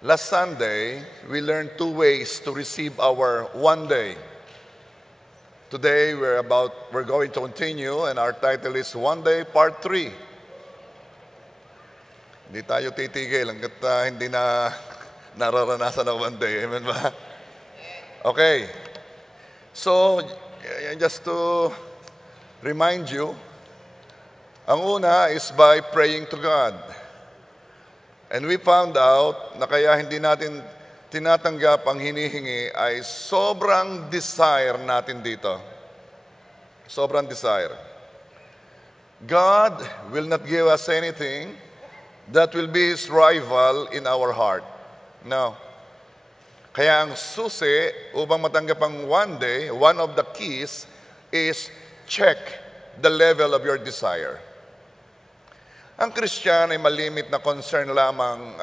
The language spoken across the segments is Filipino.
Last Sunday, we learned two ways to receive our one day. Today, we're going to continue, and our title is One Day Part 3. Hindi tayo titigil hanggat hindi na nararanasan ng one day. Amen ba? Okay. So, just to remind you, ang una is by praying to God. And we found out na kaya hindi natin tinatanggap ang hinihingi ay sobrang desire natin dito. Sobrang desire. God will not give us anything that will be His rival in our heart. No. Kaya ang susi upang matanggap ang one day, one of the keys is check the level of your desire. Ang Christian ay malimit na concern lamang,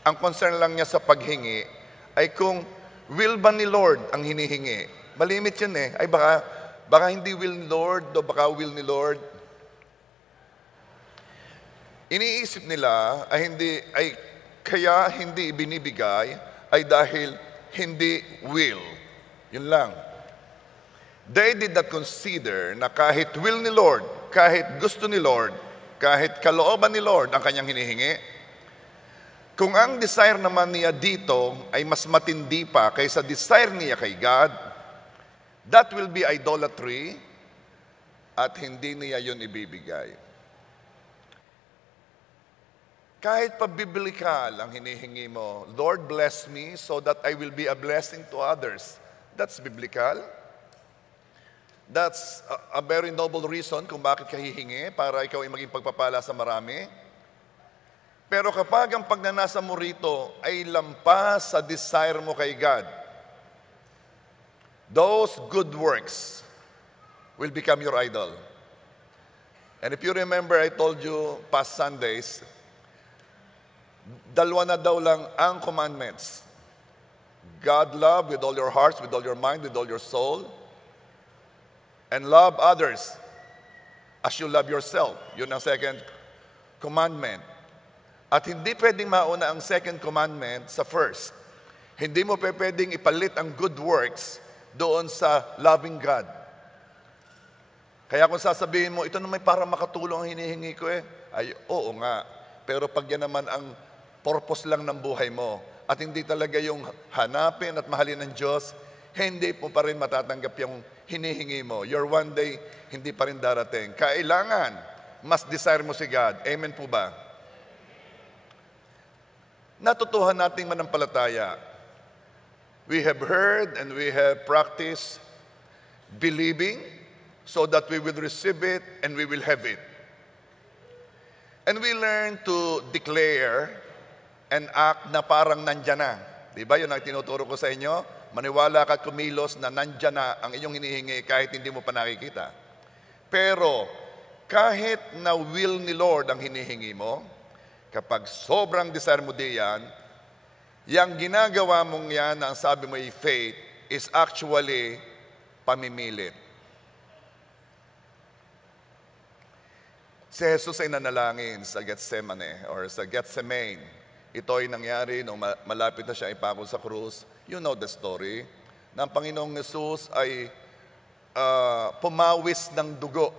ang concern lang niya sa paghingi ay kung will ba ni Lord ang hinihingi. Malimit yun eh. Ay baka hindi will ni Lord o baka will ni Lord. Iniisip nila ay kaya hindi ibinibigay ay dahil hindi will. Yun lang. They did not consider na kahit will ni Lord, kahit gusto ni Lord, kahit kalooban ni Lord ang kanyang hinihingi, kung ang desire naman niya dito ay mas matindi pa kaysa desire niya kay God, that will be idolatry at hindi niya yun ibibigay. Kahit pa biblical ang hinihingi mo, Lord bless me so that I will be a blessing to others. That's biblical. That's a very noble reason kung bakit ka hihingi para ikaw ay maging pagpapala sa marami. Pero kapag ang pagnanasa mo rito ay lampas sa desire mo kay God, those good works will become your idol. And if you remember, I told you past Sundays, dalawa na daw lang ang commandments. God love with all your hearts, with all your mind, with all your soul, and love others as you love yourself. Yun ang second commandment. At hindi pwedeng mauna ang second commandment sa first. Hindi mo pwedeng ipalit ang good works doon sa loving God. Kaya kung sasabihin mo, ito naman para makatulong ang hinihingi ko ay oo nga. Pero pag yan naman ang purpose lang ng buhay mo at hindi talaga yung hanapin at mahalin ng Diyos, hindi mo pa rin matatanggap yung hinihingi mo. Your one day, hindi pa rin darating. Kailangan, mas desire mo si God. Amen po ba? Natutuhan nating manampalataya. We have heard and we have practiced believing so that we will receive it and we will have it. And we learn to declare and act na parang nandyan na. Diba yun ang tinuturo ko sa inyo? Maniwala ka at kumilos na nandyan na ang inyong hinihingi kahit hindi mo pa nakikita. Pero kahit na will ni Lord ang hinihingi mo, kapag sobrang desire mo diyan, yung ginagawa mong yan, ang sabi mo ay faith, is actually pamimilit. Si Jesus ay nanalangin sa Gethsemane or sa Gethsemane. Ito ay nangyari nung malapit na siya ipako sa krus. You know the story. Na ang Panginoong Jesus ay pumawis ng dugo.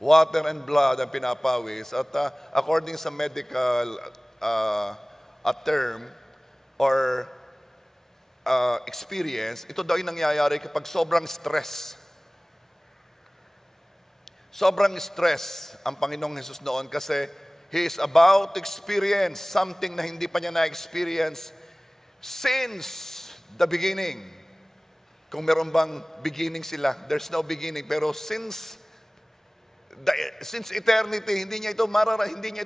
Water and blood ang pinapawis. At according sa medical term or experience, ito daw ay nangyayari kapag sobrang stress. Sobrang stress ang Panginoong Jesus noon kasi He is about to experience something na hindi pa niya na-experience since the beginning. Kung meron bang beginning sila, there's no beginning. Pero since eternity, hindi niya ito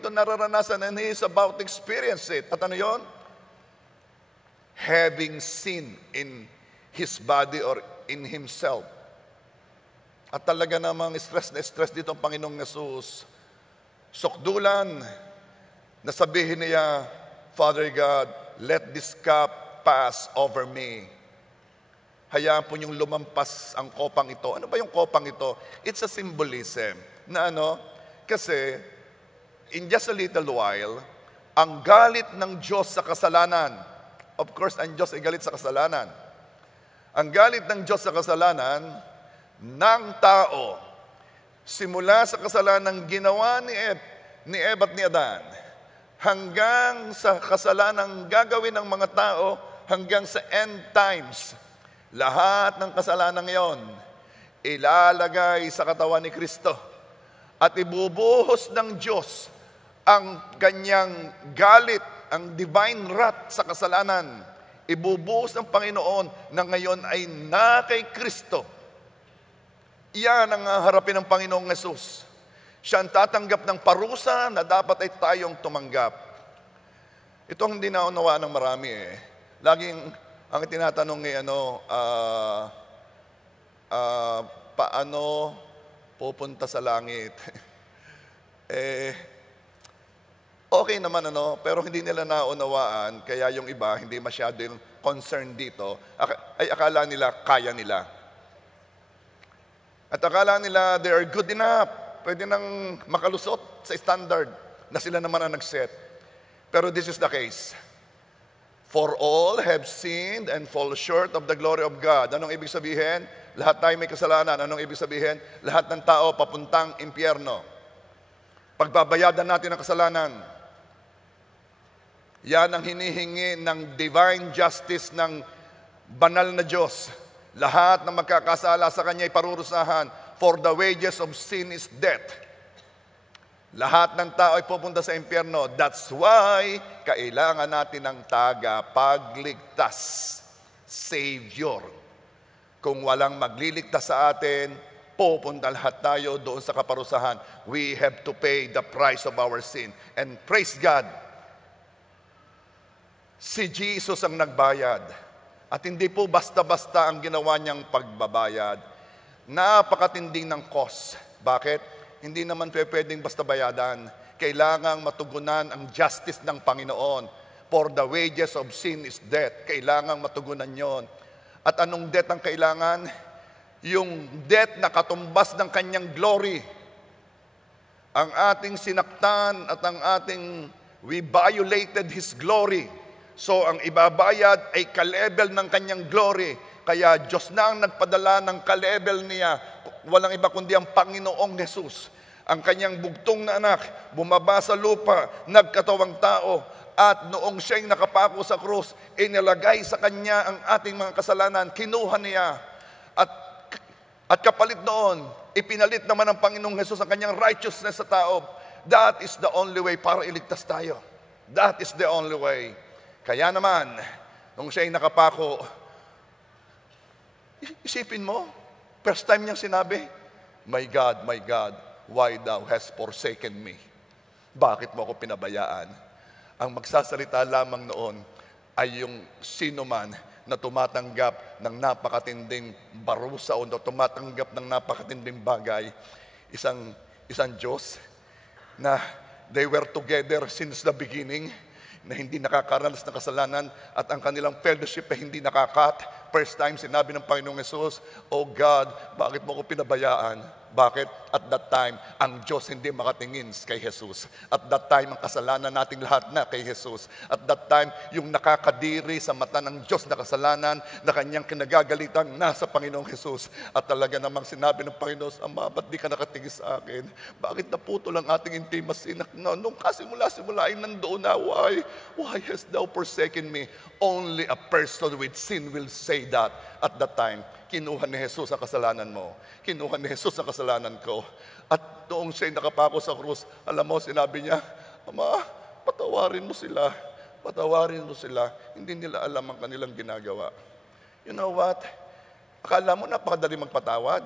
nararanasan and He is about to experience it. At ano yon? Having sin in His body or in Himself. At talaga namang stress na stress dito ang Panginoong Jesus. Sukdulan, nasabihin niya, Father God, let this cup pass over me. Hayaan po niyong lumampas ang kopang ito. Ano ba yung kopang ito? It's a symbolism na kasi in just a little while, Ang galit ng Diyos sa kasalanan. Of course, ang Diyos ay galit sa kasalanan. Ang galit ng Diyos sa kasalanan ng tao, simula sa kasalanan ginawa ni Eva at ni Adan, hanggang sa kasalanang gagawin ng mga tao, hanggang sa end times, lahat ng kasalanan ngayon, ilalagay sa katawan ni Kristo at ibubuhos ng Diyos ang kanyang galit, ang divine wrath sa kasalanan. Ibubuhos ng Panginoon na ngayon ay na kay Kristo. Iyan ang harapin ng Panginoong Hesus. Siya ang tatanggap ng parusa na dapat ay tayong tumanggap. Ito ang hindi naunawaan ng marami Laging ang tinatanong paano pupunta sa langit? Okay naman pero hindi nila naunawaan, kaya yung iba hindi masyadong concerned dito, ay akala nila kaya nila. At akala nila they are good enough, pwede nang makalusot sa standard na sila naman ang nag-set. Pero this is the case. For all have sinned and fall short of the glory of God. Anong ibig sabihin? Lahat tayo may kasalanan. Anong ibig sabihin? Lahat ng tao papuntang impyerno. Pagbabayadan natin ang kasalanan. Yan ang hinihingi ng divine justice ng banal na Diyos. Lahat ng magkakasala sa Kanya ay parurusahan. For the wages of sin is death. Lahat ng tao ay pupunta sa impyerno. That's why kailangan natin ng tagapagligtas, Savior. Kung walang magliligtas sa atin, pupunta lahat tayo doon sa kaparusahan. We have to pay the price of our sin. And praise God, si Jesus ang nagbayad. At hindi po basta-basta ang ginawa niyang pagbabayad. Napakatindi ng cost. Bakit? Hindi naman pwedeng basta bayadan. Kailangang matugunan ang justice ng Panginoon. For the wages of sin is death. Kailangang matugunan yon. At anong death ang kailangan? Yung death na katumbas ng kanyang glory. Ang ating sinaktan at ang ating, we violated His glory. So ang ibabayad ay ka-level ng kanyang glory. Kaya Diyos na ang nagpadala ng ka-level niya. Walang iba kundi ang Panginoong Jesus. Ang kanyang bugtong na anak, bumaba sa lupa, nagkatawang tao, at noong siya'y nakapako sa krus, inilagay sa kanya ang ating mga kasalanan, kinuha niya. At kapalit noon, ipinalit naman ng Panginoong Jesus ang kanyang righteousness sa tao. That is the only way para iligtas tayo. That is the only way. Kaya naman, nung siya'y nakapako, isipin mo, first time niyang sinabi, my God, why thou hast forsaken me? Bakit mo ako pinabayaan? Ang magsasalita lamang noon ay yung sino man na tumatanggap ng napakatinding barusa o tumatanggap ng napakatinding bagay. Isang Diyos na they were together since the beginning, na hindi nakakaranas ng kasalanan at ang kanilang fellowship ay hindi nakakat. First time sinabi ng Panginoong Jesus, oh God, bakit mo ko pinabayaan? Bakit? At that time, ang Diyos hindi makatingin kay Jesus. At that time, ang kasalanan nating lahat na kay Jesus. At that time, yung nakakadiri sa mata ng Diyos na kasalanan na kanyang kinagagalitan nasa Panginoong Jesus. At talaga namang sinabi ng Panginoon, Ama, ba't di ka nakatingin sa akin? Bakit naputol ang ating intimacy? Nung kasimula-simula ay nandoon na, why hast thou forsaken me? Only a person with sin will say that at that time. Kinuha ni Jesus ang kasalanan mo. Kinuha ni Jesus ang kasalanan ko. At noong siya'y nakapako sa krus, alam mo, sinabi niya, Ama, patawarin mo sila. Patawarin mo sila. Hindi nila alam ang kanilang ginagawa. You know what? Akala mo napakadali magpatawad?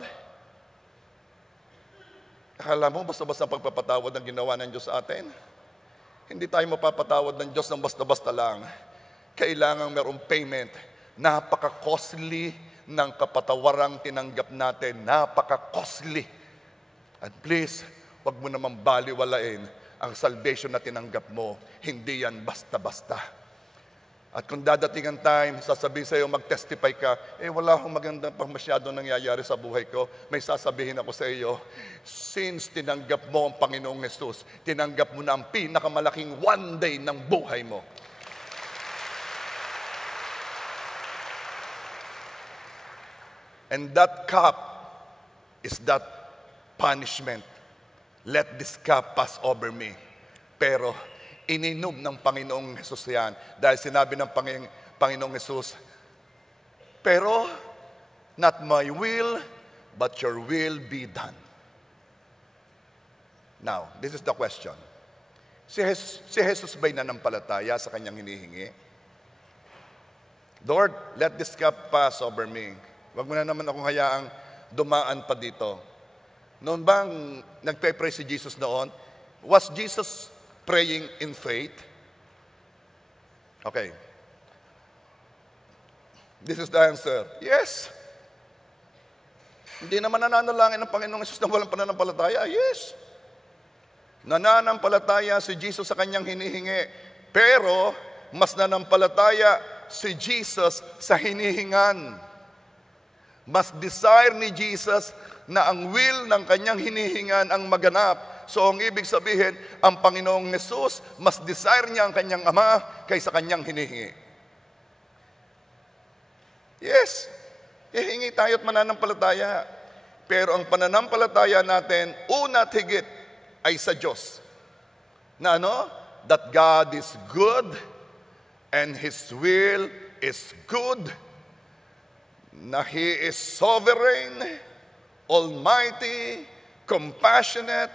Akala mo basta-basta pagpapatawad ang ginawa ng Diyos sa atin? Hindi tayo mapapatawad ng Diyos ng basta-basta lang. Kailangan merong payment. Napaka-costly ng kapatawarang tinanggap natin. Napaka-costly. And please, wag mo naman baliwalain ang salvation na tinanggap mo. Hindi yan basta-basta. At kung dadating ang time, sasabihin sa'yo, mag-testify ka, wala akong magandang pang masyado nangyayari sa buhay ko. May sasabihin ako sa iyo, since tinanggap mo ang Panginoong Hesus, tinanggap mo na ang pinakamalaking one day ng buhay mo. And that cup is that punishment. Let this cup pass over me. Pero ininom ng Panginoong Hesus yan. Dahil sinabi ng Panginoong Hesus, pero not my will, but your will be done. Now, this is the question. Si Jesus ba'y nanampalataya sa kanyang hinihingi? Lord, let this cup pass over me. Huwag mo na naman akong hayaang dumaan pa dito. Noon bang nagpe-pray si Jesus noon? Was Jesus praying in faith? Okay. This is the answer. Yes. Hindi naman nananalangin ng Panginoong Hesus na walang pananampalataya. Yes. Nananampalataya si Jesus sa kanyang hinihingi. Pero, mas nanampalataya si Jesus sa hinihingan. Mas desire ni Jesus na ang will ng kanyang hinihingan ang maganap. So, ang ibig sabihin, ang Panginoong Hesus, mas desire niya ang kanyang Ama kaysa kanyang hinihingi. Yes, hihingi tayo at mananampalataya. Pero ang pananampalataya natin, una at higit, ay sa Diyos. Na ano? That God is good and His will is good. Na He is sovereign, almighty, compassionate,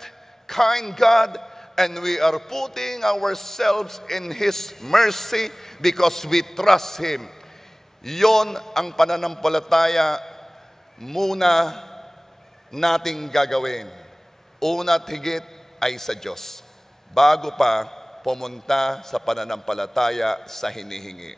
kind God, and we are putting ourselves in His mercy because we trust Him. Yon ang pananampalataya muna nating gagawin. Una at higit ay sa Diyos, bago pa pumunta sa pananampalataya sa hinihingi.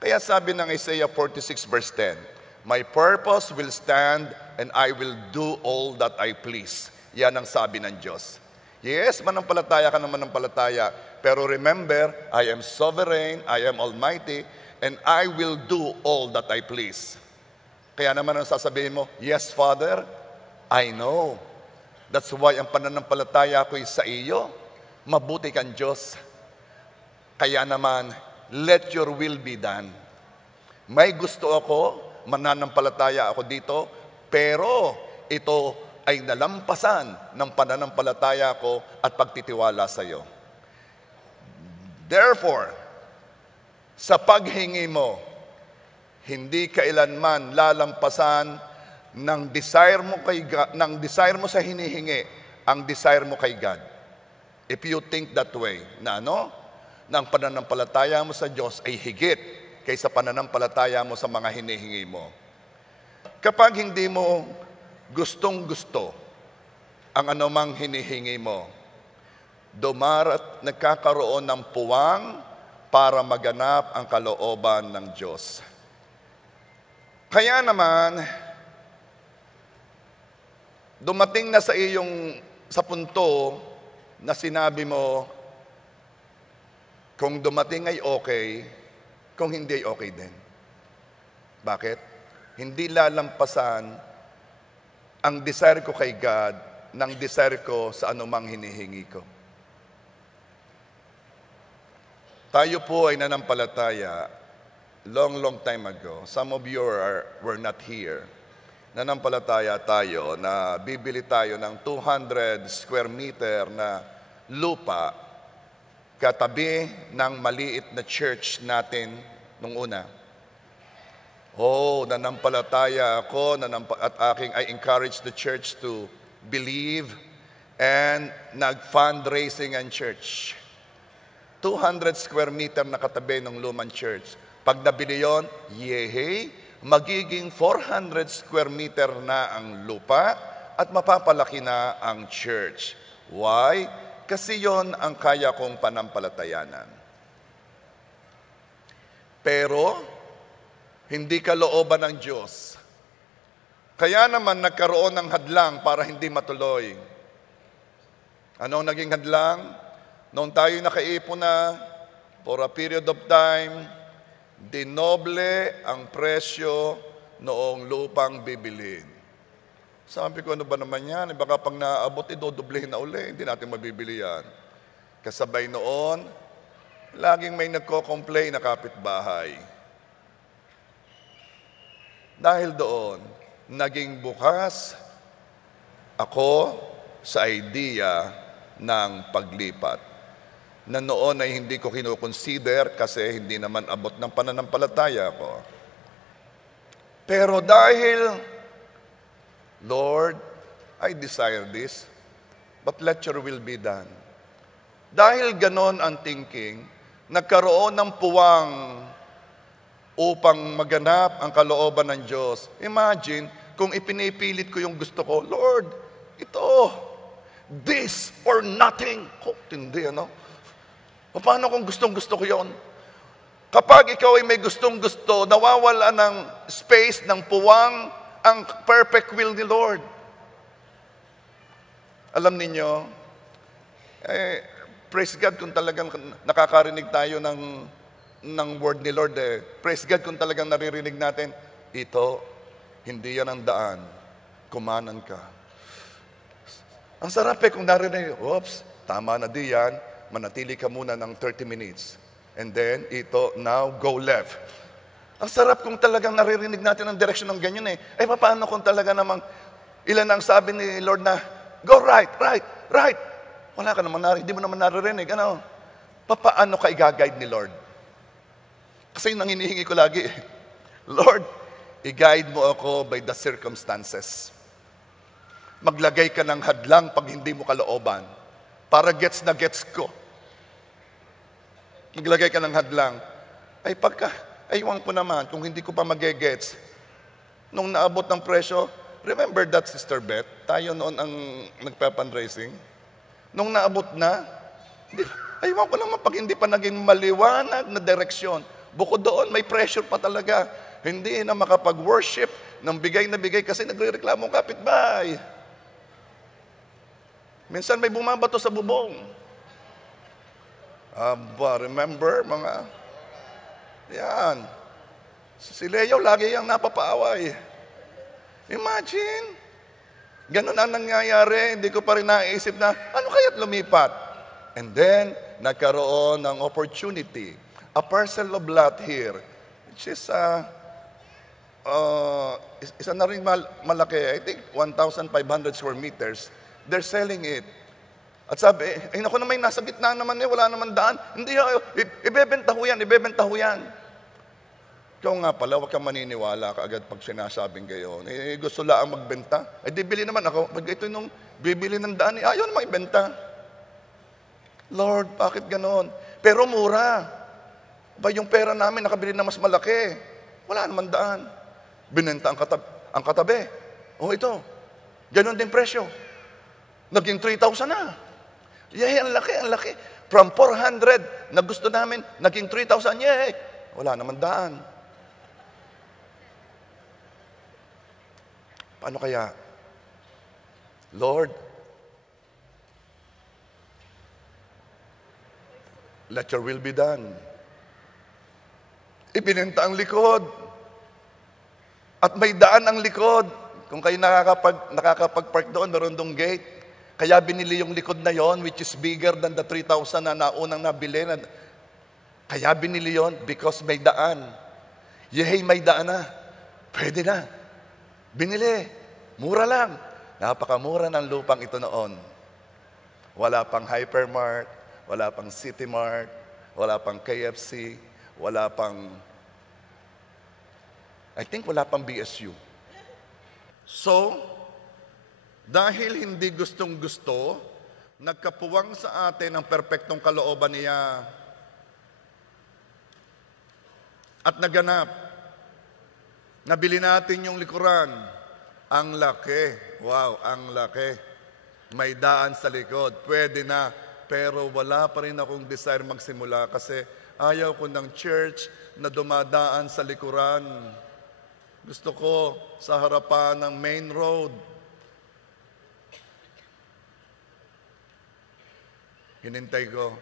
Kaya sabi ng Isaiah 46 verse 10, my purpose will stand and I will do all that I please. Yan ang sabi ng Diyos. Yes, manampalataya ka ng manampalataya. Pero remember, I am sovereign, I am almighty, and I will do all that I please. Kaya naman ang sasabihin mo, yes, Father, I know. That's why ang pananampalataya ko sa iyo, mabuti kang Diyos. Kaya naman, let your will be done. May gusto ako, mananampalataya ako dito, pero ito ay nalampasan ng pananampalataya ko at pagtitiwala sa iyo. Therefore, sa paghingi mo, hindi kailanman lalampasan ng desire mo sa hinihingi, ang desire mo kay God. If you think that way, na na ang pananampalataya mo sa Diyos ay higit kaysa pananampalataya mo sa mga hinihingi mo. Kapag hindi mo gustong-gusto ang anumang hinihingi mo, nagkakaroon ng puwang para maganap ang kalooban ng Diyos. Kaya naman, dumating na sa punto na sinabi mo, kung dumating ay okay, kung hindi ay okay din. Bakit? Hindi lalampasan ang desire ko kay God ng desire ko sa anumang hinihingi ko. Tayo po ay nanampalataya long time ago. Some of you were not here. Nanampalataya tayo na bibili tayo ng 200 square meter na lupa katabi ng maliit na church natin nung una. Nanampalataya ako I encourage the church to believe and nag-fundraising ang church. 200 square meter na katabi ng lumang church. Pag nabili yun, magiging 400 square meter na ang lupa at mapapalaki na ang church. Why? Kasi yon ang kaya kong panampalatayanan. Pero, hindi kalooban ng Diyos. Kaya naman nagkaroon ng hadlang para hindi matuloy. Anong naging hadlang? Noong tayo nakaipon na for a period of time, dinoble ang presyo noong lupang bibilhin. Sabi ko, ano ba naman yan? Baka pag naabot, idodoblehin na uli. Hindi natin mabibili yan. Kasabay noon, laging may nagko-complain na kapitbahay. Dahil doon, naging bukas ako sa idea ng paglipat. Na noon ay hindi ko kinoconsider kasi hindi naman abot ng pananampalataya ko. Pero dahil, Lord, I desire this, but let your will be done. Dahil ganon ang thinking, nagkaroon ng puwang upang maganap ang kalooban ng Diyos. Imagine, kung ipinipilit ko yung gusto ko, Lord, ito, this or nothing. Hindi, ano? Paano kung gustong-gusto ko yon? Kapag ikaw ay may gustong-gusto, nawawala ng space, ng puwang, ang perfect will ni Lord. Alam ninyo, praise God kung talagang nakakarinig tayo ng word ni Lord. Praise God kung talagang naririnig natin, ito, hindi yan ang daan, kumanan ka. Ang sarap kung narinig, oops, tama na di yan, manatili ka muna ng 30 minutes. And then, ito, now, go left. Ang sarap kung talagang naririnig natin ang direksyon ng ganyan eh. Paano kung talaga namang, ilan ang sabi ni Lord na, go right, right, right. Wala ka naman narinig, hindi mo naman naririnig. Ano? Paano ka i-guide ni Lord? Kasi yun ang hinihingi ko lagi eh. Lord, i-guide mo ako by the circumstances. Maglagay ka ng hadlang pag hindi mo kalooban. Para gets na gets ko. Maglagay ka ng hadlang. Aywan ko naman, kung hindi ko pa magigets. Nung naabot ng presyo, remember that, Sister Beth? Tayo noon ang nagpa-fundraising. Nung naabot na, aywan ko naman pag hindi pa naging maliwanag na direksyon. Bukod doon, may pressure pa talaga. Hindi na makapag-worship ng bigay na bigay kasi nagre-reklamo ang kapitbahay. Minsan may bumabato sa bubong. Remember, yan. Si Leo, lagi yung napapaaway. Imagine, ganun ang nangyayari, hindi ko pa rin naisip na, ano kaya't lumipat? And then, nagkaroon ng opportunity. A parcel of lot here, which is, isa na rin malaki, I think 1,500 square meters. They're selling it. At sabi, naku naman, nasa gitna naman wala naman daan. Hindi, ibebenta ho yan, ibebenta ho yan. Ikaw nga pala, huwag kang maniniwala kaagad pag sinasabing gayon. Gusto lang magbenta. Di bili naman ako. Pag ito nung bibili ng daan, ayaw naman ibenta. Lord, bakit ganon? Pero mura. Yung pera namin nakabili na mas malaki. Wala naman daan. Binenta ang katabi. Ito. Ganon din presyo. Naging 3,000 na. Yay, ang laki, ang laki. From 400 na gusto namin, naging 3,000. Yay! Wala naman daan. Paano kaya? Lord, let your will be done. Ibinenta ang likod. At may daan ang likod. Kung kayo nakakapag-park doon, meron dong gate. Kaya binili yung likod na yon, which is bigger than the 3,000 na naunang nabili. Kaya binili yon because may daan. Yehey, may daan na. Pwede na. Binili. Mura lang. Napakamura ng lupang ito noon. Wala pang Hypermart, wala pang City Mart, wala pang KFC, wala pang, I think wala pang BSU. So, dahil hindi gustong-gusto, nagkapuwang sa atin ang perpektong kalooban niya at naganap. Nabili natin yung likuran. Ang laki. Wow, ang laki. May daan sa likod. Pwede na. Pero wala pa rin akong desire magsimula kasi ayaw ko ng church na dumadaan sa likuran. Gusto ko sa harapan ng main road. Hinintay ko,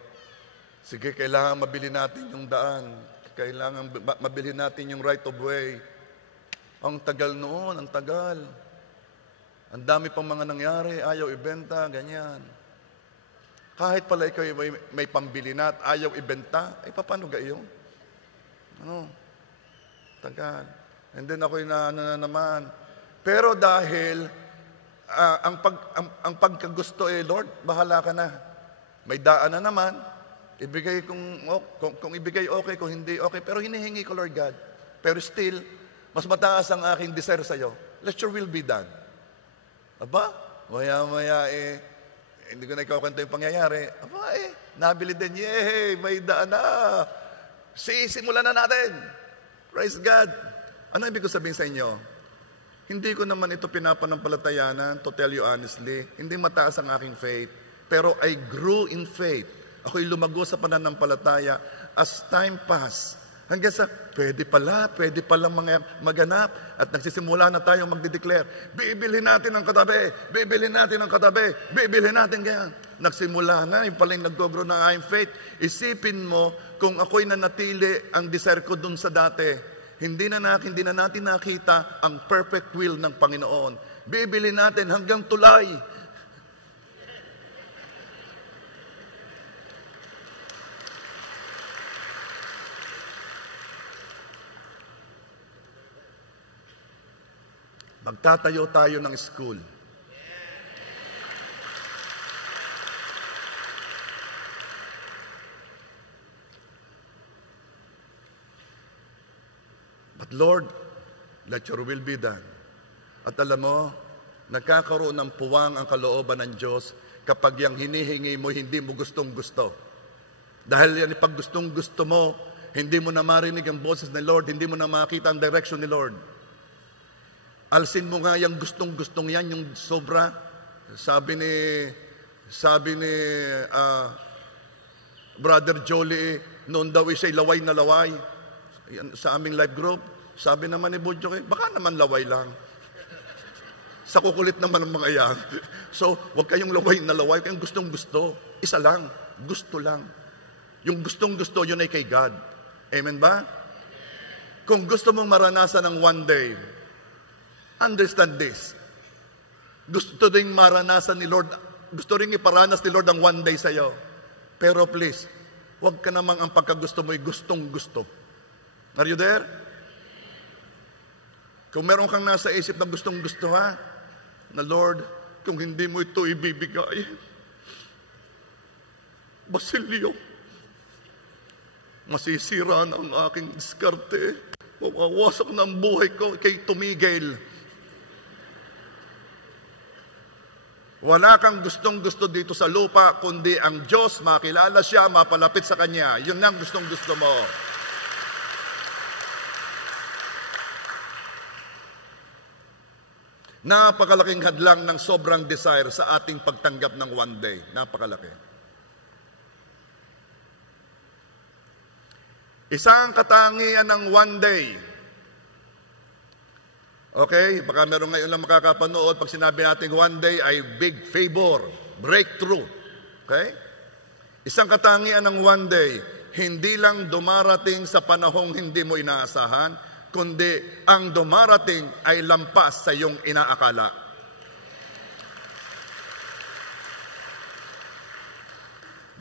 sige, kailangan mabili natin yung daan. kailangan mabilhin natin yung right of way. Ang tagal noon, ang tagal. Ang dami pang mga nangyari, ayaw ibenta, ganyan. Kahit pala ikaw may pambili na at ayaw ibenta, ay paano gayon? Ano? Tagal. And then ako'y na naman. Pero dahil ang pagkagusto Lord, bahala ka na. May daan na naman. Ibigay kung ibigay okay, kung hindi okay. Pero hinihingi ko, Lord God. Pero still, mas mataas ang aking desire sa'yo. Let your will be done. Aba, maya-maya hindi ko na ikakwento yung pangyayari. Aba nabili din. Yay, may daan na. Simulan na natin. Praise God. Ano ibig ko sabihin sa inyo? Hindi ko naman ito pinapanampalatayanan, to tell you honestly. Hindi mataas ang aking faith. Pero I grew in faith. Ako'y lumago sa pananampalataya as time passed. Hanggang sa, pwede pala maganap. At nagsisimula na tayong magdideclare, bibilhin natin ang katabi, bibilhin natin ang katabi, bibilhin natin ganyan. Nagsimula na, yung paling nag-grow na aking faith. Isipin mo, kung ako'y nanatili ang desire ko dun sa dati, hindi na natin nakita ang perfect will ng Panginoon. Bibilhin natin hanggang tulay. Magtatayo tayo ng school. But Lord, let your will be done. At alam mo, nagkakaroon ng puwang ang kalooban ng Diyos kapag yung hinihingi mo, hindi mo gustong-gusto. Dahil yan, pag gustong-gusto mo, hindi mo na marinig ang boses ni Lord, hindi mo na makita ang direction ni Lord. Alsin mo nga yung gustong-gustong yan, yung sobra. Sabi ni Brother Jolie, noon daw siya laway na laway. Sa aming life group, sabi naman ni Budyo, baka naman laway lang. Sa kukulit naman ng mga yan. So, wag kayong laway na laway, kayong gustong-gusto. Isa lang, gusto lang. Yung gustong-gusto, yun ay kay God. Amen ba? Kung gusto mong maranasan ng one day, understand this. Gusto rin maranasan ni Lord, gusto rin iparanas ni Lord ang one day sa'yo. Pero please, huwag ka namang ang pagkagusto mo'y gustong-gusto. Are you there? Kung meron kang nasa isip na gustong-gusto ha, na Lord, kung hindi mo ito ibibigay, Basilio, masisira na ang aking diskarte, mawawasak na ang buhay ko kay tumigil. Wala kang gustong-gusto dito sa lupa, kundi ang Diyos, makilala siya, mapalapit sa Kanya. Yun ang gustong-gusto mo. Napakalaking hadlang ng sobrang desire sa ating pagtanggap ng one day. Napakalaki. Isang katangian ng one day. Okay, baka meron ngayon lang makakapanood pag sinabi natin one day ay big favor, breakthrough. Okay? Isang katangian ng one day, hindi lang dumarating sa panahong hindi mo inaasahan, kundi ang dumarating ay lampas sa iyong inaakala.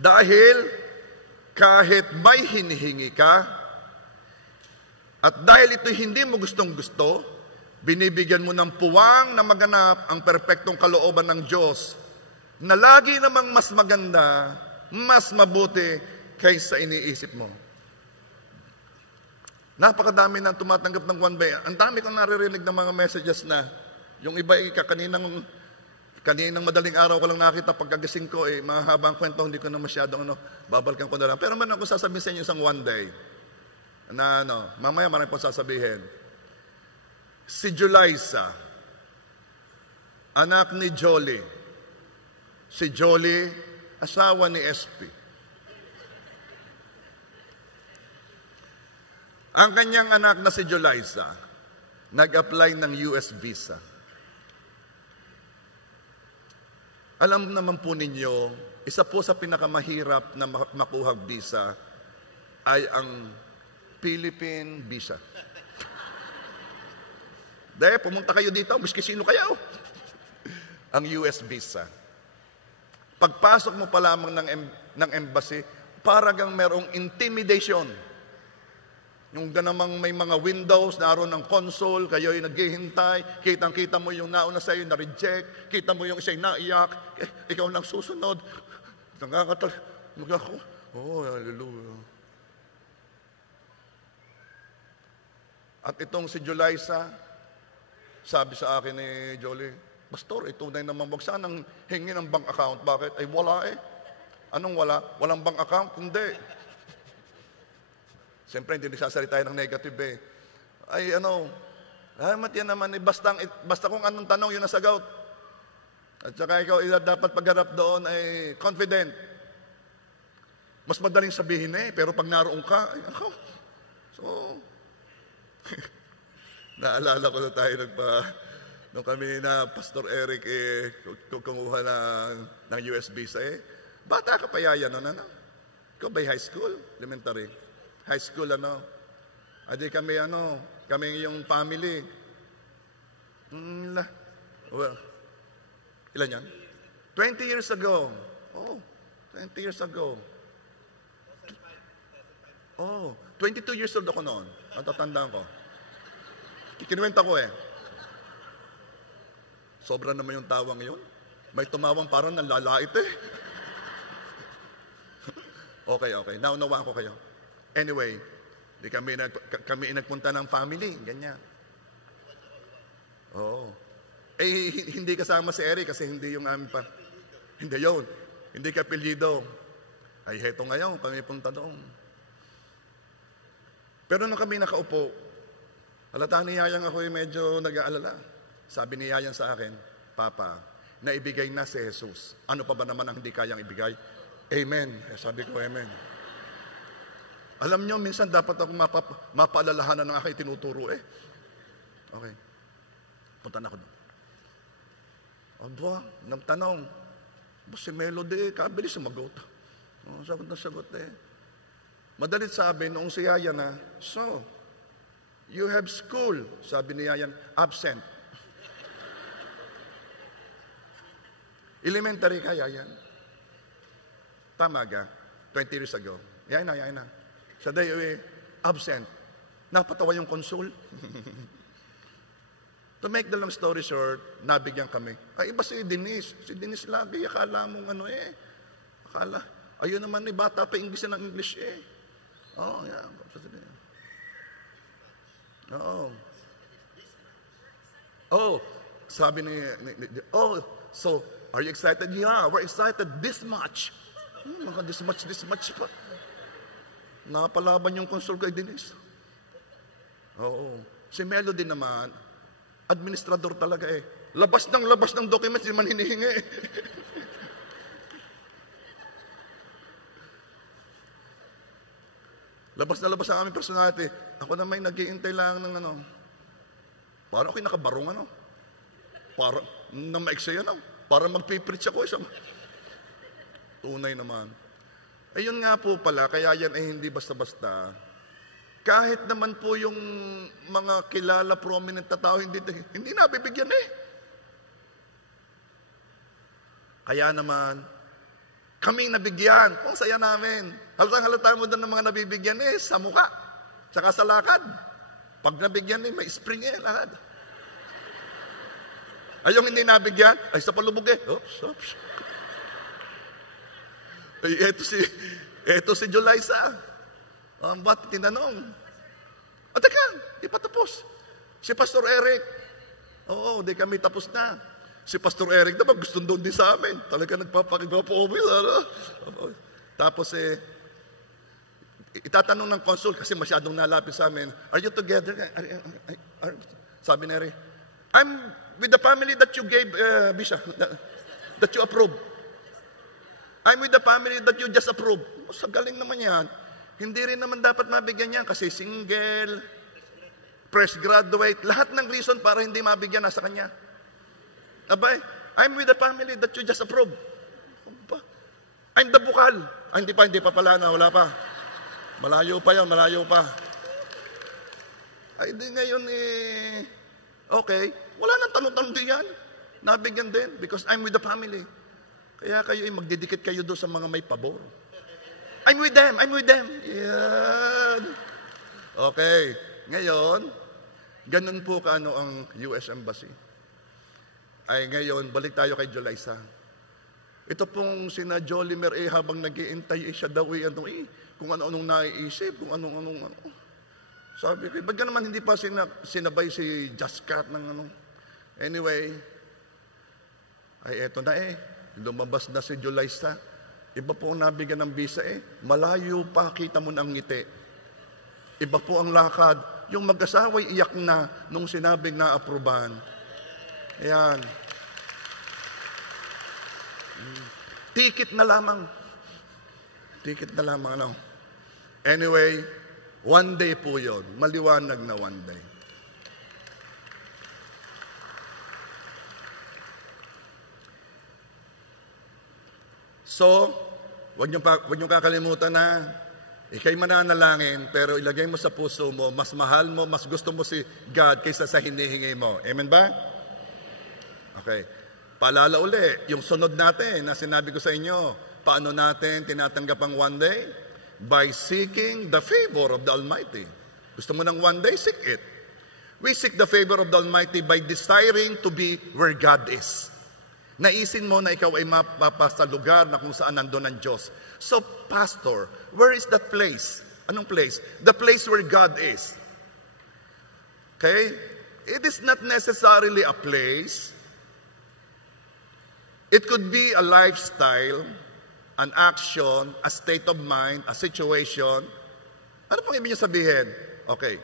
Dahil kahit may hinihingi ka, at dahil ito hindi mo gustong-gusto, binibigyan mo ng puwang na maganap ang perpektong kalooban ng Diyos na lagi namang mas maganda, mas mabuti kaysa iniisip mo. Napakadami nang tumatanggap ng one day. Ang dami kong naririnig ng mga messages na yung iba kaninang madaling araw ko lang nakita pagkagising ko, mga habang kwento, hindi ko na masyadong babalikan ko na lang. Pero man ako sasabihin sa inyo isang one day na mamaya marami pong sasabihin. Si Juliza, anak ni Jolie. Si Jolie, asawa ni SP. Ang kanyang anak na si Juliza, nag-apply ng US visa. Alam naman po ninyo, isa po sa pinakamahirap na makuhang visa ay ang Philippine visa. Dahil pumunta kayo dito, miski sino kayo. Ang US visa. Pagpasok mo pa lamang ng embassy, parang merong intimidation. Yung ganamang may mga windows, naroon ng console, kayo'y naghihintay, kitang-kita mo yung nauna sa'yo na-reject, kita mo yung isa'y naiyak, ikaw lang susunod. Ako, oh, hallelujah. At itong si Jolaisa, sabi sa akin ni Jolie, Pastor, tunay naman, wag sanang hingi ng bank account. Bakit? Ay wala eh. Anong wala? Walang bank account? Hindi. Siyempre, hindi nagsasalita ng negative eh. Ay mat yan naman eh, basta kung anong tanong, yun ang sagot. At saka ikaw, dapat pagharap doon ay confident. Mas madaling sabihin eh, pero pag naroon ka, ay ako. So, naalala ko na tayo nung kami na Pastor Eric kumuha ng US visa eh. Bata ka pa yaya noon, ano? Ikaw ba'y high school? Elementary? High school, ano? Adi kami, kami yung family. Well, ilan yan? 20 years ago. Oh, 20 years ago. Oh, 22 years old ako noon. Ang tatandaan ko. Kinuwenta ko eh. Sobra naman yung tawang yun. May tumawang parang nanlalait eh. Okay. Naunawaan ko kayo. Anyway, kami nagpunta ng family. Ganyan. Oo. Hindi kasama si Eric kasi hindi yung amin pa. Hindi yun. Hindi ka apelyido. Ay, heto ngayon, kami punta doon. Pero nung kami nakaupo, halata ni Yayang ako medyo nag-aalala. Sabi ni Yayang sa akin, Papa, naibigay na si Jesus. Ano pa ba naman ang hindi kayang ibigay? Amen. Sabi ko, Amen. Alam nyo, minsan dapat ako mapaalalahanan ng aking tinuturo eh. Okay. Punta na ako doon. Nagtanong. Si Melody, kabilis sumagot. Sagot na sagot eh. Madalit sabi, noong si Yayan na, so, you have school. Sabi ni Yayan, absent. Elementary ka, Yayan. Tama ka? 20 years ago. Yayan na. Sa day, absent. Napatawa yung consul. To make the long story short, nabigyan kami. Ay, iba si Denise. Si Denise lagi, akala mong Akala, ayun naman bata pa English na ng English eh. Oh, yeah. Oh, sabi ni so, are you excited? Yeah, we're excited this much. This much pa. Napalaban yung consul kay Denise. Oo. Si Melody naman, administrador talaga eh. Labas ng documents, hindi man hinihingi. Labas sa aming personality. Ako na may nag-iintay lang ng Parang ako'y nakabarong Parang, na maiksaya Parang magpipreach ako Tunay naman. Ayun nga po pala, kaya yan ay hindi basta-basta. Kahit naman po yung mga kilala, prominent na tao, hindi nabibigyan eh. Kaya naman, kaming nabigyan. Kung saya namin. Halatang-halata mo doon ng mga nabibigyan sa mukha. Tsaka sa lakad. Pag nabigyan may spring lakad. Ay, yung hindi nabigyan, ay sa palubog Oops. Ay, eto si Jolaisa. Ba't tinanong? Teka, di pa tapos. Si Pastor Eric. Oo, di kami tapos na. Si Pastor Eric naman gustong doon din sa amin. Talaga nagpapakipapawis. Tapos itatanong ng consul kasi masyadong nalapit sa amin. Are you together? Sabi ni Eric, I'm with the family that you gave, Bishop, that you approved. I'm with the family that you just approved. Sa galing naman yan. Hindi rin naman dapat mabigyan yan kasi single, fresh graduate, lahat ng reason para hindi mabigyan nasa kanya. Abay, I'm with the family that you just approved. I'm the bukal. Hindi pa pala na, wala pa. Malayo pa. Ay di ngayon okay, wala nang tanong-tanong din yan. Nabigyan din because I'm with the family. Kaya kayo magdidikit kayo doon sa mga may pabor. I'm with them. Yan. Okay. Ngayon, ganun po kaano ang US Embassy. Ay ngayon, balik tayo kay Jolaisa. Ito pong sina Jolimer habang nag-iintay siya daw kung ano-anong naiisip, kung ano. Sabi ko, ba't naman hindi pa sinabay si Jaskat ng ano? Anyway, ay eto na lumabas na si Jolaisa. Iba po ang nabigyan ng visa malayo pa, kita mo ng ngiti. Iba po ang lakad. Yung mag-asawa'y iyak na nung sinabing na-aprobahan. Ayan. Tikit na lamang. Ano? Anyway, one day po yun. Maliwanag na one day. So, huwag niyong kakalimutan na ikay mananalangin, pero ilagay mo sa puso mo, mas mahal mo, mas gusto mo si God kaysa sa hinihingi mo. Amen ba? Okay. Paalala uli, yung sunod natin na sinabi ko sa inyo, paano natin tinatanggap ang one day? By seeking the favor of the Almighty. Gusto mo ng one day? Seek it. We seek the favor of the Almighty by desiring to be where God is. Naisin mo na ikaw ay mapapa sa lugar na kung saan nandun ang Diyos. So, Pastor, where is that place? Anong place? The place where God is. Okay? It is not necessarily a place. It could be a lifestyle, an action, a state of mind, a situation. Ano pang ibig niya sabihin? Okay.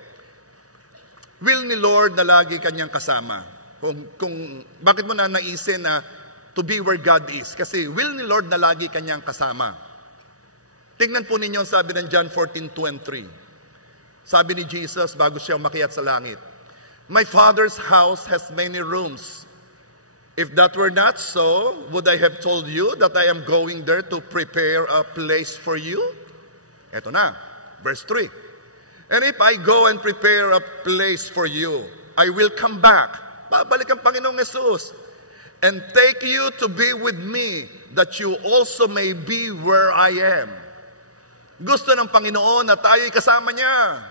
Will ni Lord na lagi kanyang kasama. Kung bakit mo na naisin na to be where God is? Kasi will ni Lord na lagi kanyang kasama. Tingnan po ninyo ang sabi ng John 14:2-3. Sabi ni Jesus bago siya umakyat sa langit, My Father's house has many rooms. If that were not so, would I have told you that I am going there to prepare a place for you? Eto na, verse 3. And if I go and prepare a place for you, I will come back. Babalik ang Panginoong Jesus. And take you to be with me, that you also may be where I am. Gusto ng Panginoon na tayo'y kasama niya.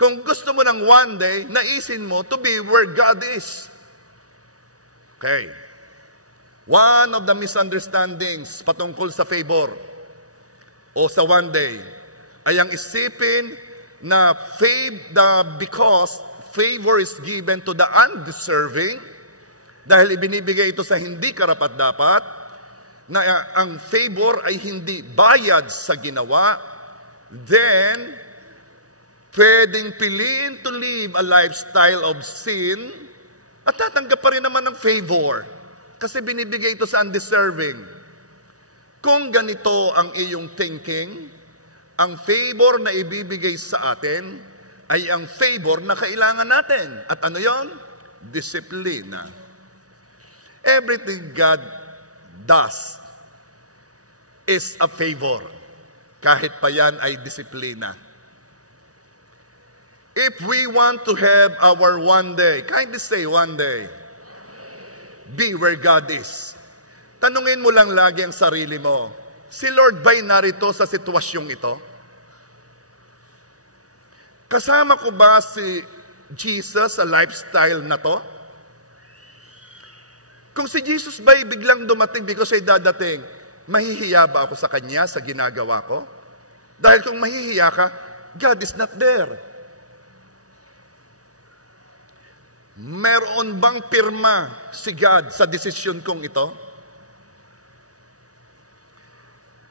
Kung gusto mo ng one day, naisin mo to be where God is. Okay. One of the misunderstandings patungkol sa favor o sa one day ay ang isipin na because favor is given to the undeserving, dahil ibinibigay ito sa hindi karapat-dapat, na ang favor ay hindi bayad sa ginawa, then pwedeng piliin to live a lifestyle of sin at tatanggap pa rin naman ng favor kasi binibigay ito sa undeserving. Kung ganito ang iyong thinking, ang favor na ibibigay sa atin ay ang favor na kailangan natin. At ano yon? Disiplina. Everything God does is a favor. Kahit pa yan ay disiplina. If we want to have our one day, kindly say one day, be where God is. Tanungin mo lang lagi ang sarili mo, si Lord ba'y narito sa sitwasyong ito? Kasama ko ba si Jesus sa lifestyle na to? Kung si Jesus ba'y biglang dumating because ay dadating, mahihiya ba ako sa Kanya sa ginagawa ko? Dahil kung mahihiya ka, God is not there. Meron bang pirma si God sa desisyon kong ito?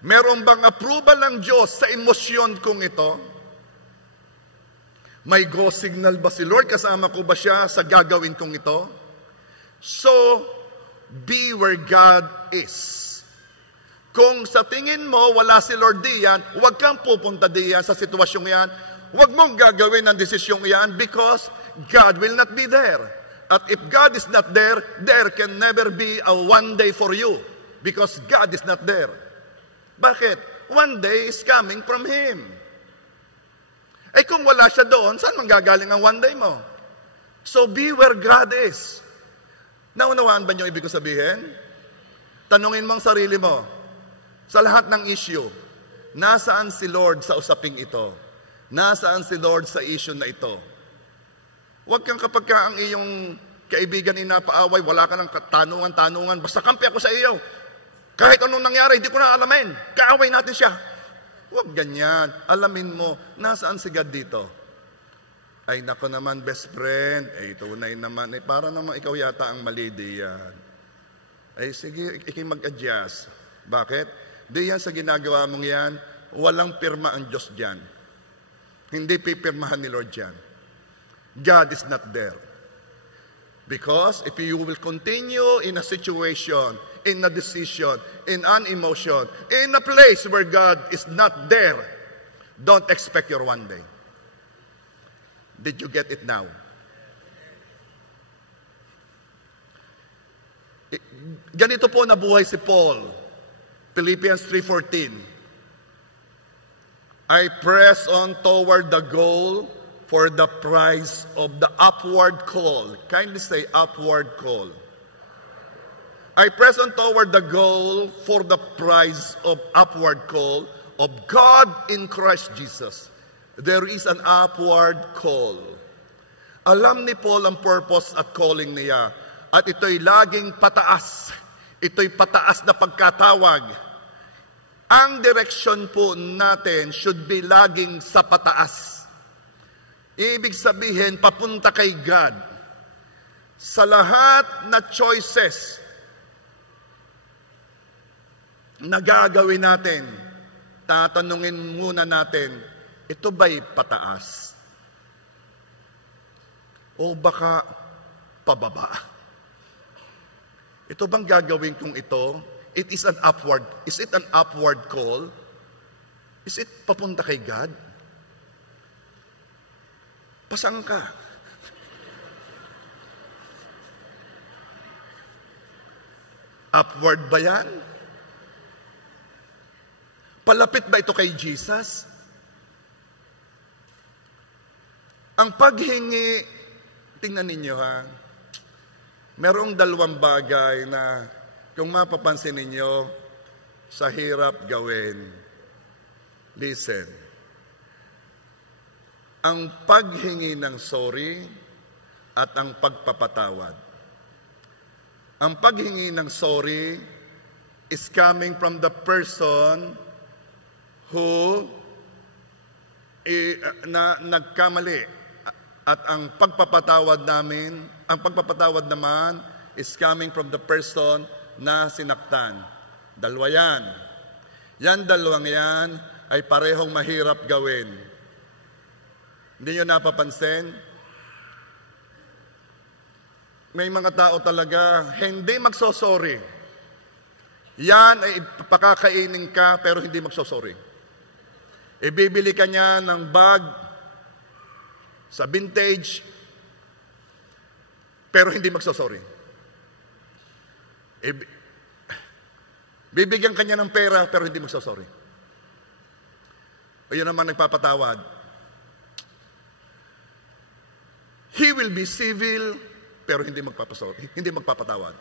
Meron bang approval ng Diyos sa emosyon kong ito? May go signal ba si Lord? Kasama ko ba siya sa gagawin kong ito? So, be where God is. Kung sa tingin mo wala si Lord diyan, huwag kang pupunta diyan sa sitwasyong yan. Huwag mong gagawin ang desisyong yan because God will not be there. At if God is not there, there can never be a one day for you because God is not there. Bakit? One day is coming from Him. Eh kung wala siya doon, saan manggagaling ang one day mo? So be where God is. Naunawaan ba niyo ibig ko sabihin? Tanungin mo ang sarili mo, sa lahat ng issue, nasaan si Lord sa usaping ito? Nasaan si Lord sa issue na ito? Huwag kang kapag ka ang iyong kaibigan inapaaway, wala ka ng tanungan, basta kampi ako sa iyo. Kahit anong nangyari, hindi ko na alamin. Kaaway natin siya. Huwag ganyan. Alamin mo, nasaan si God dito? Ay, nako naman, best friend. Ay, tunay naman. Ay, para naman ikaw yata ang mali diyan. Ay, sige, mag-adjust. Bakit? Di yan sa ginagawa mong yan, walang pirma ang Diyos dyan. Hindi pipirmahan ni Lord dyan. God is not there. Because if you will continue in a situation, in a decision, in an emotion, in a place where God is not there, don't expect your one day. Did you get it now? Ganito po nabuhay si Paul. Philippians 3:14. I press on toward the goal for the prize of the upward call. Kindly say upward call. I press on toward the goal for the prize of upward call of God in Christ Jesus. There is an upward call. Alam ni Paul ang purpose at calling niya. At ito'y laging pataas. Ito'y pataas na pagkatawag. Ang direksyon po natin should be laging sa pataas. Ibig sabihin, papunta kay God. Sa lahat na choices na gagawin natin, tatanungin muna natin, ito ba'y pataas? O baka pababa? Ito bang gagawin kong ito? It is an upward. Is it an upward call? Is it papunta kay God? Pasang ka. Upward ba yan? Palapit ba ito kay Jesus? Ang paghingi, tingnan ninyo ha, merong dalawang bagay na kung mapapansin ninyo, sa hirap gawin. Listen. Ang paghingi ng sorry at ang pagpapatawad. Ang paghingi ng sorry is coming from the person who nagkamali. At ang pagpapatawad naman is coming from the person na sinaktan. Dalawa yan. Yan dalawang yan ay parehong mahirap gawin. Hindi nyo napapansin? May mga tao talaga, hindi magsosorry. Yan ay pakakainin ka, pero hindi magsosorry. Ibibili ka niya ng bag sa vintage, pero hindi magsosorry. Bibigyan ka niya ng pera, pero hindi magsosorry. O yun naman nagpapatawad. He will be civil, pero hindi magpapatawad.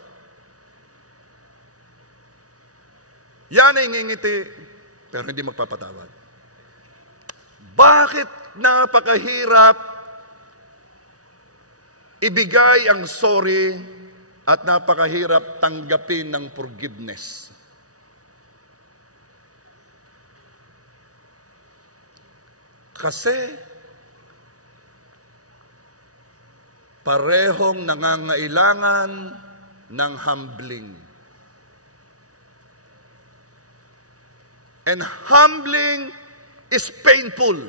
Yan ay ngingiti, pero hindi magpapatawad. Bakit napakahirap ibigay ang sorry at napakahirap tanggapin ng forgiveness? Kasi parehong nangangailangan ng humbling. And humbling is painful.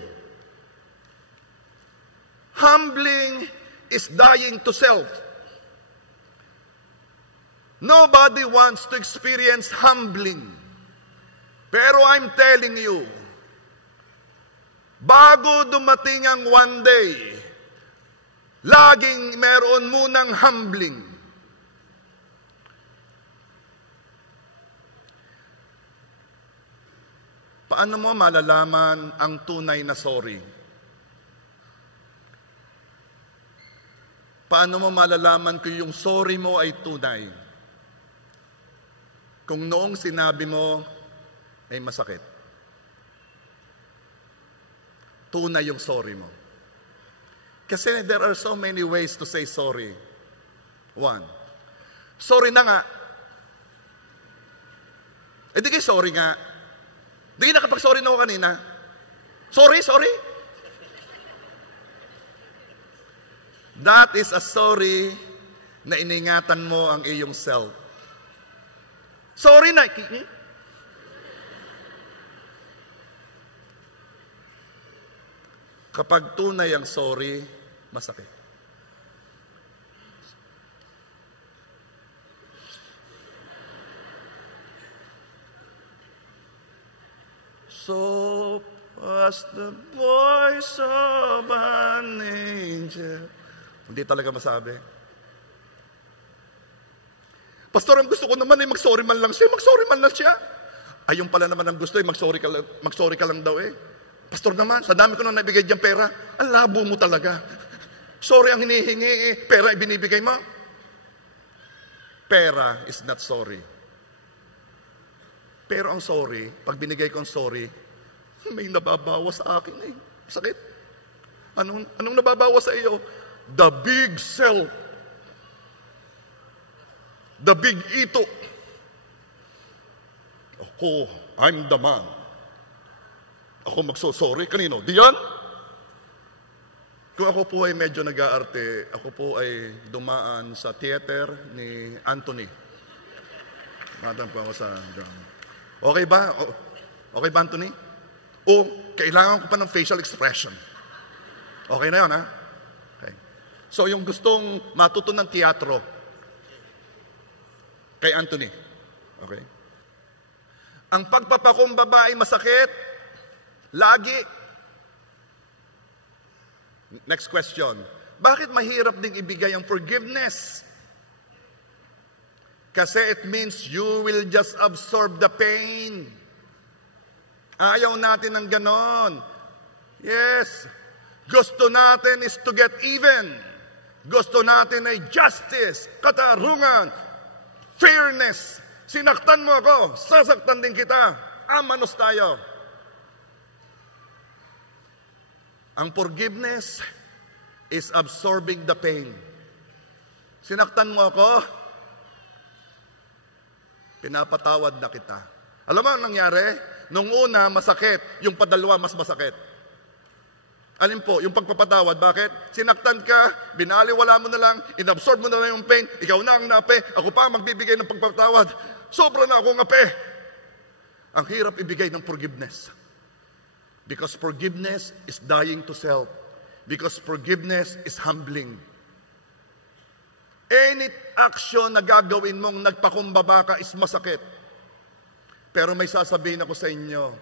Humbling is dying to self. Nobody wants to experience humbling. Pero I'm telling you, bago dumating ang one day, laging meron munang humbling. Paano mo malalaman ang tunay na sorry? Paano mo malalaman kung yung sorry mo ay tunay? Kung noong sinabi mo ay masakit. Tunay yung sorry mo. Kasi there are so many ways to say sorry. One, sorry na nga. Eh di kayo sorry nga. Di kayo nakapag-sorry na ako kanina. Sorry. That is a sorry na iningatan mo ang iyong self. Sorry na. Kapag tunay ang sorry, masakit. So as the voice of an angel. Hindi talaga masabi. Pastor, ang gusto ko naman ay mag-sorry man lang siya. Mag-sorry man lang siya. Ayun pala naman ang gusto ay mag-sorry ka lang daw eh. Pastor naman, sa dami ko nang nabigay diyang pera, ang labo mo talaga. Sorry ang hinihingi eh. Pera ay binibigay mo. Pera is not sorry. Pero ang sorry, pag binigay ko ang sorry, may nababawas sa akin eh. Sakit. Anong nababawas sa iyo? The big self. The big ito. Ako, I'm the man. Ako magsosorry. Kanino? Diyan? Kung ako po ay medyo nag-aarte, ako po ay dumaan sa theater ni Anthony. Madam po ako sa drama. Okay ba? Okay ba, Anthony? O, kailangan ko pa ng facial expression. Okay na yun, ha? Okay. So, yung gustong matuto ng teatro, kay Anthony. Okay? Ang pagpapakumbaba ay masakit. Lagi. Next question. Bakit mahirap ding ibigay ang forgiveness? Kasi it means you will just absorb the pain. Ayaw natin ng ganon. Yes. Gusto natin is to get even. Gusto natin ay justice, katarungan, fairness. Sinaktan mo ako, sasaktan din kita. Amanos tayo. Ang forgiveness is absorbing the pain. Sinaktan mo ako, pinapatawad na kita. Alam mo ang nangyari? Nung una, masakit. Yung padalwa, mas masakit. Alin po? Yung pagpapatawad. Bakit? Sinaktan ka, binaliwala mo na lang, inabsorb mo na lang yung pain, ikaw na ang nape, ako pa magbibigay ng pagpapatawad. Sobra na akong ape. Ang hirap ibigay ng forgiveness. Because forgiveness is dying to self. Because forgiveness is humbling. Any action na gagawin mong nagpakumbaba ka is masakit. Pero may sasabihin ako sa inyo,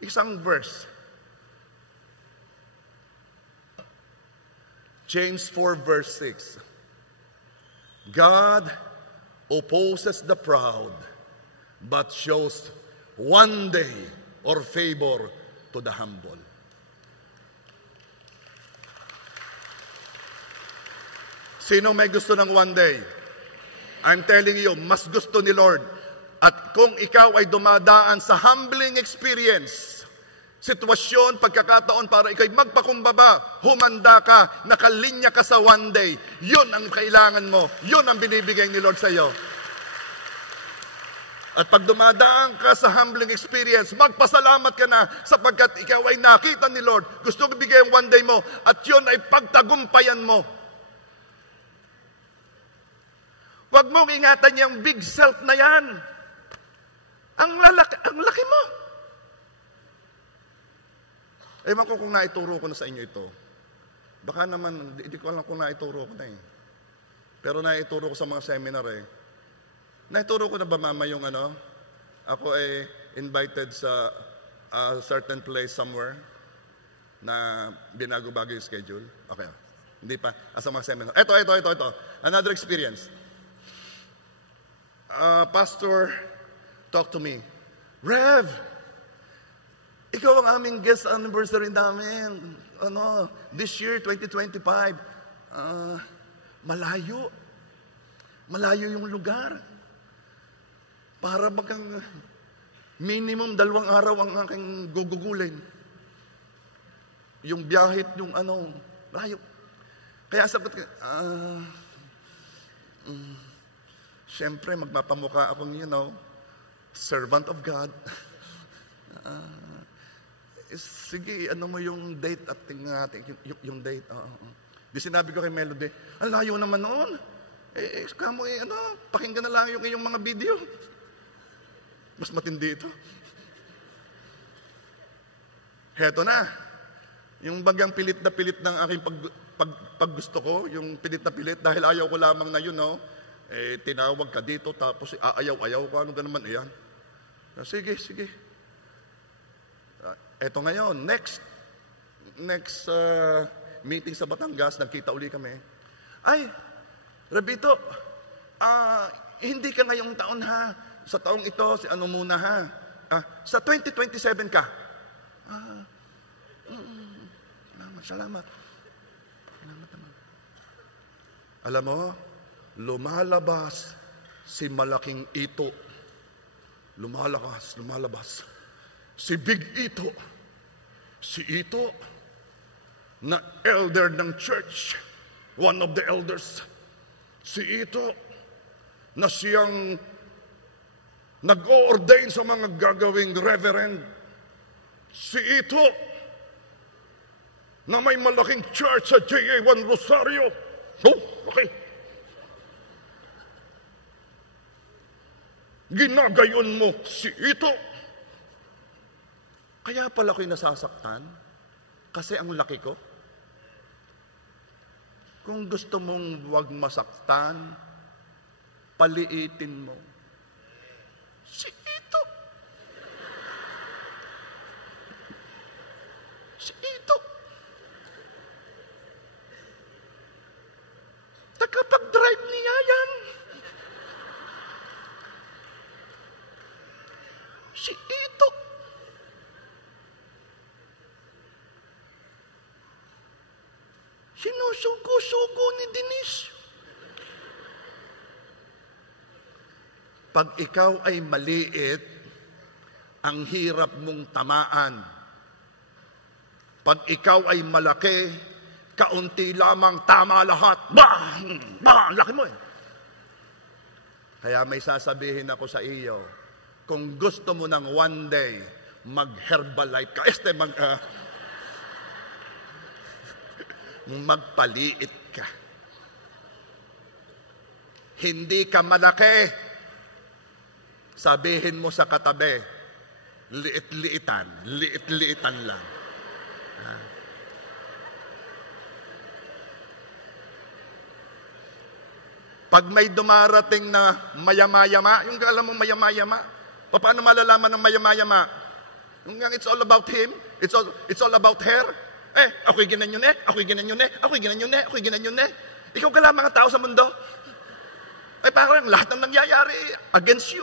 isang verse. James 4 verse 6. God opposes the proud, but shows one day or favor to the humble. Sino may gusto ng one day? I'm telling you, mas gusto ni Lord. At kung ikaw ay dumadaan sa humbling experience, sitwasyon, pagkakataon para ikay magpakumbaba, humanda ka, nakalinya ka sa one day, yun ang kailangan mo, yun ang binibigay ni Lord sa iyo. At pag dumadaan ka sa humbling experience, magpasalamat ka na sapagkat ikaw ay nakita ni Lord, gusto ko bigay ang one day mo, at yun ay pagtagumpayan mo. Huwag mong ingatan yung big self na yan. Ang laki mo. Ewan ko kung naituro ko na sa inyo ito. Baka naman, hindi ko alam kung naituro ko na eh. Pero naituro ko sa mga seminar eh. Naituro ko na ba mama yung ano? Ako ay invited sa a certain place somewhere na binago-bago yung schedule. Okay. Hindi pa. Sa mga seminar. Ito. Another experience. Pastor talk to me. Rev, ikaw ang aming guest anniversary namin. This year, 2025. malayo. Malayo yung lugar. Para bagang minimum 2 araw ang aking gugugulin. Yung biyahit, yung layo. Kaya sagot ko, siyempre magpapamukha akong, servant of God. Sige, mo yung date at tingnan natin, yung date. Di sinabi ko kay Melody, ang layo naman noon. Kamo pakinggan na lang yung iyong mga video. Mas matindi ito. Heto na. Yung bagang pilit na pilit ng aking paggusto ko, yung pilit na pilit, dahil ayaw ko lamang na yun, tinawag ka dito, tapos ayaw ka, ano naman yan? Sige. Eto ngayon, next meeting sa Batangas, nagkita uli kami. Ay, Rabito, hindi ka ngayong taon ha. Sa taong ito, muna ha. Sa 2027 ka. Salamat naman. Alam mo, lumalabas si malaking ito. Lumalabas. Si Big Ito. Si Ito na elder ng church. One of the elders. Si Ito na siyang nag-o-ordain sa mga gagawing reverend. Si Ito na may malaking church sa JA1 Rosario. Okay. Ginagayon mo si Ito. Kaya pala ako'y nasasaktan kasi ang laki ko. Kung gusto mong wag masaktan, paliitin mo si Ito. Si Ito. Tagapag-drive niya yan. Si Ito. Sinusugo-sugo ni Denise. Pag ikaw ay maliit, ang hirap mong tamaan. Pag ikaw ay malaki, kaunti lamang tama lahat. Laki mo eh. Kaya may sasabihin ako sa iyo, kung gusto mo ng one day, mag-Herbalife ka. Magpaliit ka. Hindi ka malaki. Sabihin mo sa katabi, liit-liitan lang. Pag may dumarating na mayama-yama, yung alam mo mayama-yama, paano malalaman ng mayama-yama? Yung it's all about him, it's all about her. Ako'y ginanyon ako'y ginanyon ako'y ginanyon Ikaw ka lang mga tao sa mundo. Parang lahat ng nangyayari against you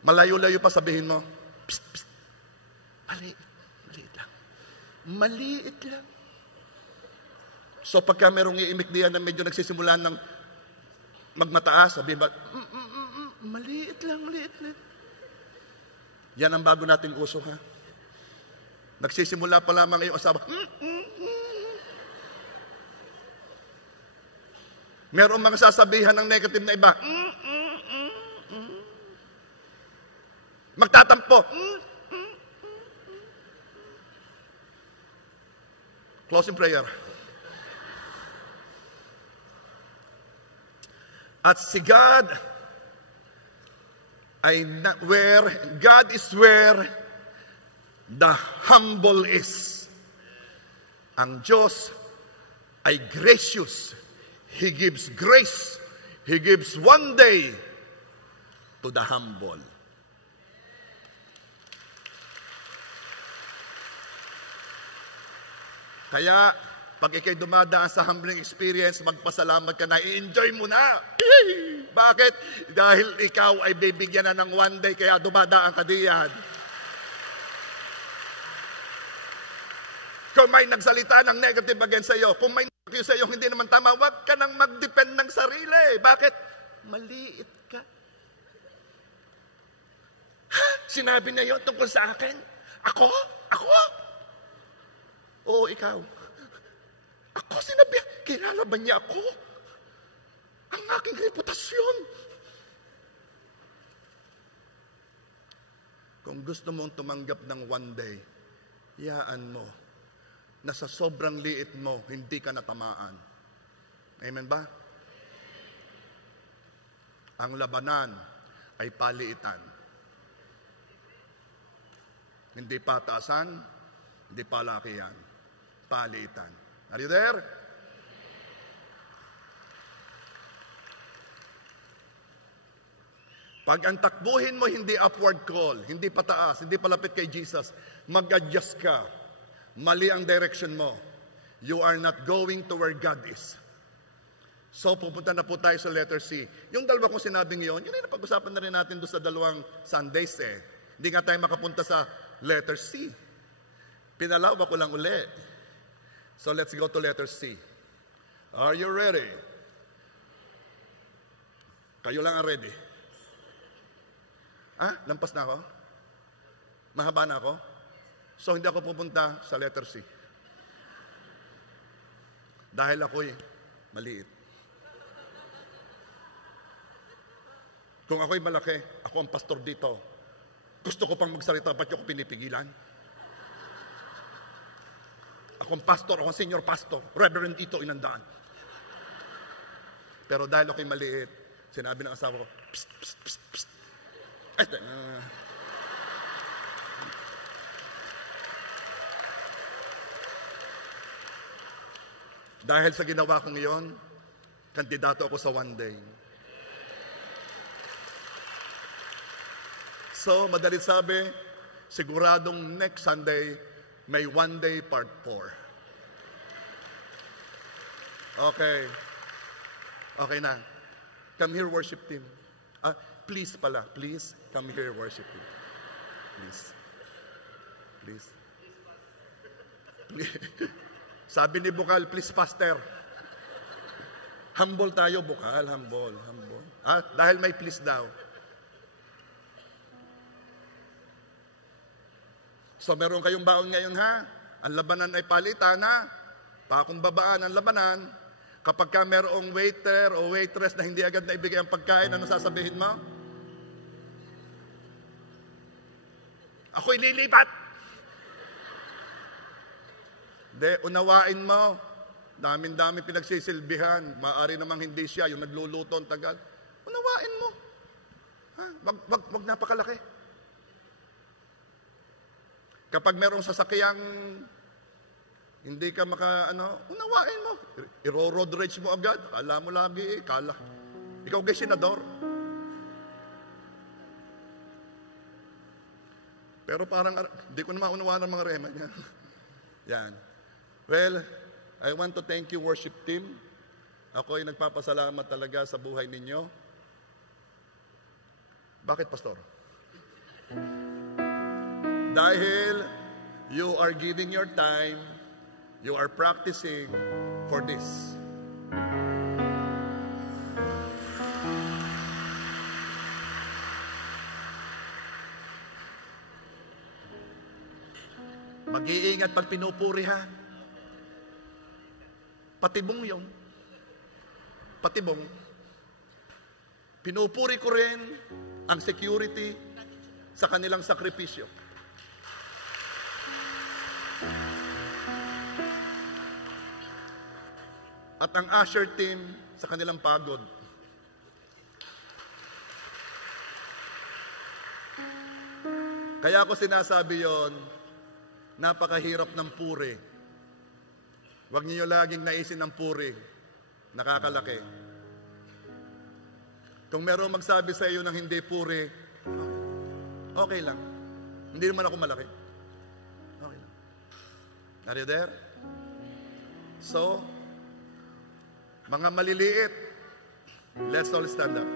Malayo-layo pa sabihin mo, psst. Maliit lang. Maliit lang. So pagka merong iimik diyan na medyo nagsisimulan ng magmataas, sabihin ba, maliit lang. Yan ang bago nating uso, ha? Nagsisimula pa lamang yung asawa. Merong mga sasabihan ng negative na iba. Magtatampo. Closing prayer. At si God ay God is where the humble is. Ang Diyos ay gracious. He gives grace. He gives one day to the humble. Kaya, pag ikay dumadaan sa humbling experience, magpasalamat ka na, i-enjoy mo na. Bakit? Dahil ikaw ay bibigyan na ng one day, kaya dumadaan ka diyan. Kung may nagsalita ng negative against sa iyo, kung may Kaya sa iyo hindi naman tama, huwag ka nang mag-depend ng sarili. Bakit? Maliit ka. Ha? Sinabi na yun tungkol sa akin? Ako? Ako? Oo, ikaw. Ako sinabi, kilala ba niya ako? Ang aking reputasyon. Kung gusto mong tumanggap ng one day, iyaan mo na sa sobrang liit mo, hindi ka natamaan. Amen ba? Ang labanan ay paliitan. Hindi pataasan, hindi palakihan. Paliitan. Are you there? Pag ang takbuhin mo hindi upward call, hindi pataas, hindi palapit kay Jesus, mag-adjust ka. Mali ang direction mo. You are not going to where God is. So, pupunta na po tayo sa letter C. Yung dalawa kong sinabing yun, yun ay napag-usapan na rin natin doon sa dalawang Sundays eh. Hindi nga tayo makapunta sa letter C. Pinalawa ko lang uli. So, let's go to letter C. Are you ready? Kayo lang ang ready. Lampas na ako? Mahaba na ako? So, hindi ako pupunta sa letter C. Dahil ako'y maliit. Kung ako'y malaki, ako ang pastor dito. Gusto ko pang magsalita, ba't niyo ako pinipigilan? Ako ang pastor, ako ang senior pastor. Reverend Ito Inandaan. Pero dahil ako'y maliit, sinabi ng asawa ko, psst, psst, psst, psst. Dahil sa ginawa kong iyon, kandidato ako sa one day. So, madalit sabi, siguradong next Sunday, may one day part 4. Okay. Okay na. Come here, worship team. Please pala, please, come here, worship team. Please. Please. Please. Sabi ni Bukal, please, pastor. Humble tayo, Bukal, humble, humble. Dahil may please daw. So, meron kayong baon ngayon, ha? Ang labanan ay palitan, ha? Pakumbabaan ang labanan. Kapag ka merong waiter o waitress na hindi agad na ibigay ang pagkain, ano sasabihin mo? Ako'y lilipat. De, unawain mo. Dami pinagsisilbihan. Maaari namang hindi siya, yung nagluluto ang tagal. Unawain mo. Wag napakalaki. Kapag merong sasakyang hindi ka unawain mo. Iro-road rage mo agad. Kala mo lagi ikaw kay senador. Pero parang, hindi ko na maunawaan ang mga rema niya. Yan. Well, I want to thank you, worship team. Ako ay nagpapasalamat talaga sa buhay ninyo. Bakit, Pastor? Dahil you are giving your time, you are practicing for this. Mag-iingat pag pinupuri, ha? Patibong yun. Patibong. Pinupuri ko rin ang security sa kanilang sakripisyo. At ang usher team sa kanilang pagod. Kaya ako sinasabi yon, napakahirap ng puri. Huwag niyo laging naisin ng puri. Nakakalaki. Kung meron magsabi sa iyo ng hindi puri, okay lang. Hindi naman ako malaki. Okay lang. Are you there? So, mga maliliit, let's all stand up.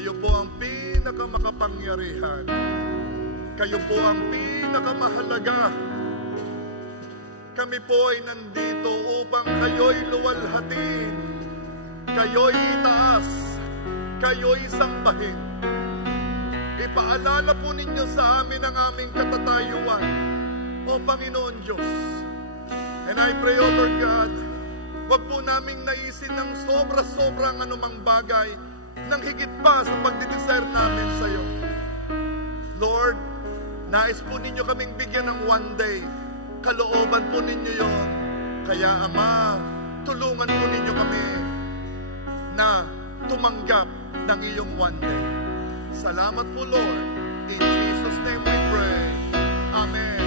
Kayo po ang pinakamakapangyarihan. Kayo po ang pinakamahalaga. Kami po ay nandito upang kayo'y luwalhatin, kayo'y itaas, kayo'y sambahin. Ipaalala po ninyo sa amin ang aming katatayuan, O Panginoon Diyos. And I pray, O Lord God, wag po naming naisin ng sobra-sobrang anumang bagay ng higit pa sa pagdidesire namin sa iyo. Lord, nais po ninyo kaming bigyan ng one day. Kalooban po ninyo yon. Kaya Ama, tulungan po ninyo kami na tumanggap ng iyong one day. Salamat po, Lord. In Jesus' name we pray. Amen.